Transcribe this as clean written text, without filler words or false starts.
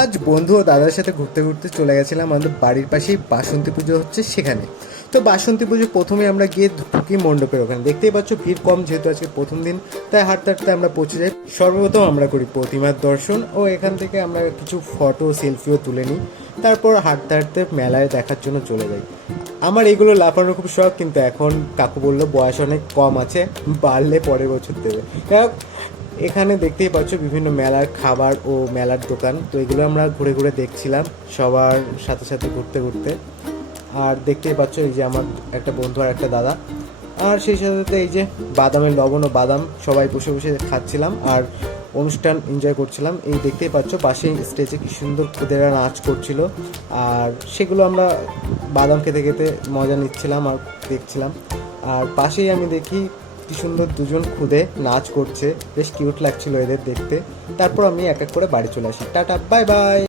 আজ বন্ধু ও দাদার সাথে ঘুরতে ঘুরতে চলে গেছিলাম আমাদের বাড়ির পাশেই বাসন্তী পুজো হচ্ছে সেখানে। তো বাসন্তী পুজো প্রথমে আমরা গিয়ে ঢুকি মণ্ডপের ওখানে, দেখতেই পাচ্ছ ভিড় কম যেহেতু আজকে প্রথম দিন, তাই হাঁটতে হাঁটতে আমরা পৌঁছে যাই। সর্বপ্রথম আমরা করি প্রতিমার দর্শন ও এখান থেকে আমরা কিছু ফটো সেলফিও তুলে নিই। তারপর হাঁটতে হাঁটতে মেলায় দেখার জন্য চলে যাই। আমার এগুলো লাফানোর খুব শখ, কিন্তু এখন কাকু বললো বয়স অনেক কম আছে, বাড়লে পরের বছর দেবে। এখানে দেখতেই পাচ্ছ বিভিন্ন মেলার খাবার ও মেলার দোকান, তো এগুলো আমরা ঘুরে ঘুরে দেখছিলাম সবার সাথে সাথে ঘুরতে ঘুরতে। আর দেখতেই পাচ্ছ এই যে আমার একটা বন্ধু আর একটা দাদা, আর সেই সাথে সাথে এই যে বাদামের লবণ ও বাদাম সবাই বসে বসে খাচ্ছিলাম আর অনুষ্ঠান এনজয় করছিলাম। এই দেখতেই পাচ্ছ পাশেই স্টেজে কি সুন্দর খুদেরা নাচ করছিল, আর সেগুলো আমরা বাদাম খেতে খেতে মজা নিচ্ছিলাম আর দেখছিলাম। আর পাশেই আমি দেখি কি সুন্দর দুজন খুদে নাচ করছে, বেশ কিউট লাগছিল এদের দেখতে। তারপর আমি এক এক করে বাড়ি চলে আসি। Tata, bye bye.